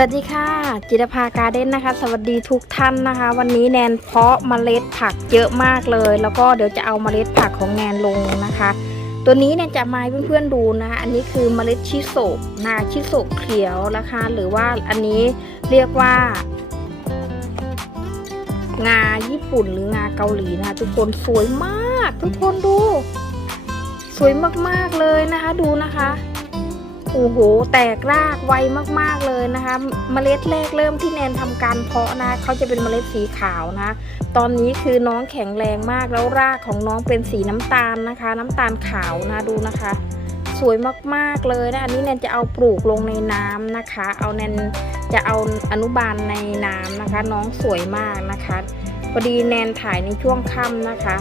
สวัสดีค่ะ จิรภาการเด้นนะคะ สวัสดีทุกท่านนะคะ วันนี้แนนเพาะเมล็ดผักเยอะมากเลย แล้วก็เดี๋ยวจะเอาเมล็ดผักของแนนลงนะคะ ตัวนี้เนี่ยจะมาให้เพื่อนๆดูนะคะอันนี้คือเมล็ดชิโซะนะชิโซะเขียวนะคะ หรือว่าอันนี้เรียกว่า งาญี่ปุ่นหรืองาเกาหลีนะคะทุกคนสวยมาก ทุกคนดู สวยมากๆเลยนะคะ ดูนะคะ โอ้โหแตกรากไวมากๆเลยนะคะเมล็ดแรกเริ่มที่แนนทำการเพาะนะเขาจะเป็นเมล็ดสีขาวนะตอนนี้คือน้องแข็งแรงมากแล้วรากของน้องเป็นสีน้ำตาลนะคะ น้ำตาลขาวนะดูนะคะ สวยมากๆเลยนะอันนี้แนนจะเอาปลูกลงในน้ำนะคะ เอาแนนจะเอาอนุบาลในน้ำนะคะ น้องสวยมากนะคะพอดีแนนถ่ายในช่วงค่ำนะคะ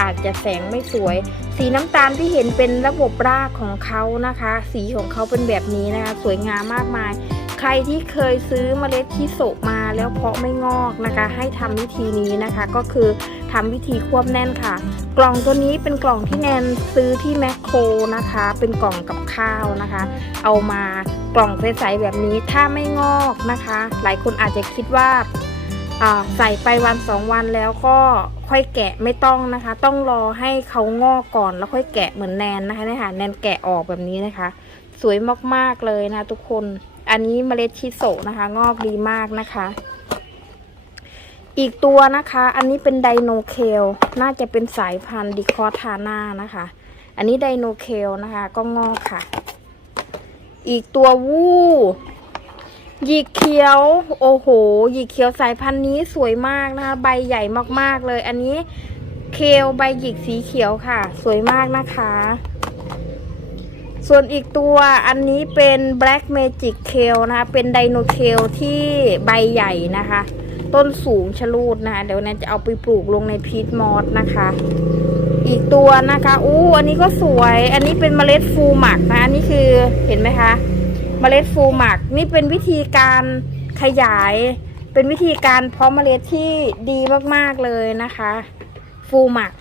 อาจจะแสงไม่สวย สีน้ำตาลที่เห็นเป็นระบบรากของเขานะคะ สีของเขาเป็นแบบนี้นะคะ สวยงามมากมาย ใครที่เคยซื้อเมล็ดที่โสะมาแล้วเพาะไม่งอกนะคะ ให้ทำวิธีนี้นะคะ ก็คือทำวิธีควบแน่นค่ะ กล่องตัวนี้เป็นกล่องที่แนนซื้อที่แมคโครนะคะ เป็นกล่องกับข้าวนะคะ เอามากล่องใสๆแบบนี้ถ้าไม่งอกนะคะ หลายคนอาจจะคิดว่า ใส่ไปวันสองวันแล้วก็ค่อยแกะไม่ต้องนะคะ ต้องรอให้เขางอกก่อนแล้วค่อยแกะเหมือนแนนนะคะเนี่ยค่ะแนนแกะออกแบบนี้นะคะ สวยมากๆเลยนะทุกคนอันนี้เมล็ดชิโซนะคะ งอกดีมากนะคะ อีกตัวนะคะ อันนี้เป็นไดโนเคลน่าจะเป็นสายพันธุ์ดิคอทาน่านะคะ อันนี้ไดโนเคลนะคะ ก็งอกค่ะ อีกตัววู้ หยิกเขียว โอ้โหหยิกเขียวสายพันธุ์นี้สวยมากนะคะ ใบใหญ่มากๆเลย อันนี้เคลใบหยิกสีเขียวค่ะ สวยมากนะคะ ส่วนอีกตัวอันนี้เป็น Black Magic Kale นะคะ เป็นไดโนเคลที่ใบใหญ่นะคะ ต้นสูงชะลูดนะคะ เดี๋ยวแนนจะเอาไปปลูกลงในพีทมอสนะคะ อีกตัวนะคะ อู้ อันนี้ก็สวย อันนี้เป็นเมล็ดฟูหมักนะ อันนี้คือเห็นไหมคะ เมล็ดฟูหมัก นี่เป็นวิธีการขยาย เป็นวิธีการเพาะเมล็ดที่ดีมากๆเลยนะคะ ฟูหมัก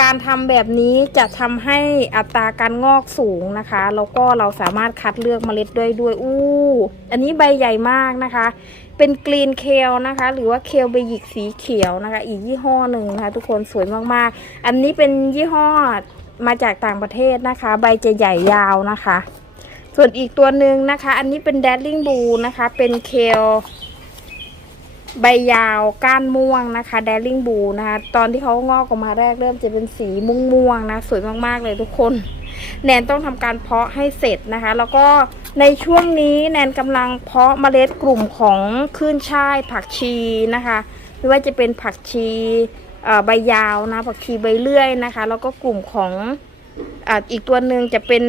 การทำแบบนี้จะทำให้อัตราการงอกสูงนะคะแล้วก็เราสามารถคัดเลือกเมล็ดด้วยด้วยอู้อันนี้ใบใหญ่มากนะคะ เป็นกรีนเคลนะคะ หรือว่าเคลเบยิกสีเขียวนะคะ อีกยี่ห้อหนึ่งนะคะทุกคนสวยมากๆ อันนี้เป็นยี่ห้อมาจากต่างประเทศนะคะ ใบจะใหญ่ยาวนะคะ ส่วนอีกตัวหนึ่งนะคะ อันนี้เป็นแดดลิงบูนะคะ เป็นเคลใบยาวก้านม่วงนะคะ แดดลิงบูนะคะ ตอนที่เขางอกออกมาแรกเริ่มจะเป็นสีม่วงๆนะ สวยมากๆเลยทุกคน แนนต้องทำการเพาะให้เสร็จนะคะ แล้วก็ในช่วงนี้แนนกำลังเพาะเมล็ดกลุ่มของขึ้นช่ายผักชีนะคะไม่ว่าจะเป็นผักชีเอ่อใบยาวนะผักชีใบเลื่อยนะคะ แล้วก็กลุ่มของออีกตัวหนึ่งจะเป็น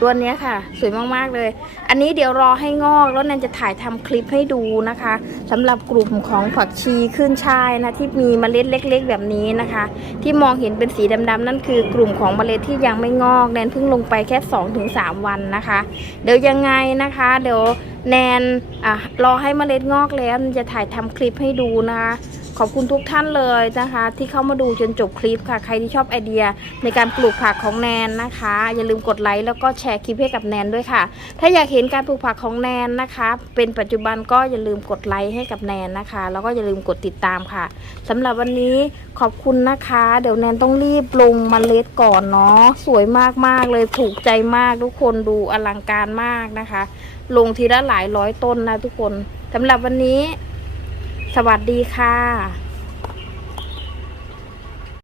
ตัวนี้ค่ะ สวยมากๆเลย อันนี้เดี๋ยวรอให้งอกแล้วแนนจะถ่ายทำคลิปให้ดูนะคะสำหรับกลุ่มของผักชีขึ้นช่ายนะที่มีเมล็ดเล็ก ๆ แบบนี้นะคะ ที่มองเห็นเป็นสีดำๆนั่นคือกลุ่มของเมล็ดที่ยังไม่งอกแนนเพิ่งลงไปแค่ 2-3 วันนะคะ เดี๋ยวยังไงนะคะ เดี๋ยวแนนอะรอให้เมล็ดงอกแล้วจะถ่ายทำคลิปให้ดูนะคะ ขอบคุณทุกท่านเลยนะคะ ที่เข้ามาดูจนจบคลิปค่ะ ใครที่ชอบไอเดียในการปลูกผักของแนนนะคะ อย่าลืมกดไลค์แล้วก็แชร์คลิปให้กับแนนด้วยค่ะ ถ้าอยากเห็นการปลูกผักของแนนนะคะ เป็นปัจจุบันก็อย่าลืมกดไลค์ให้กับแนนนะคะ แล้วก็อย่าลืมกดติดตามค่ะสำหรับวันนี้ขอบคุณนะคะ เดี๋ยวแนนต้องรีบลงมเมล็ดก่อนเนาะสวยมากๆเลยถูกใจมากทุกคนดูอลังการมากนะคะ ลงทีละหลายร้อยต้นนะทุกคนสำหรับวันนี้ สวัสดีค่ะ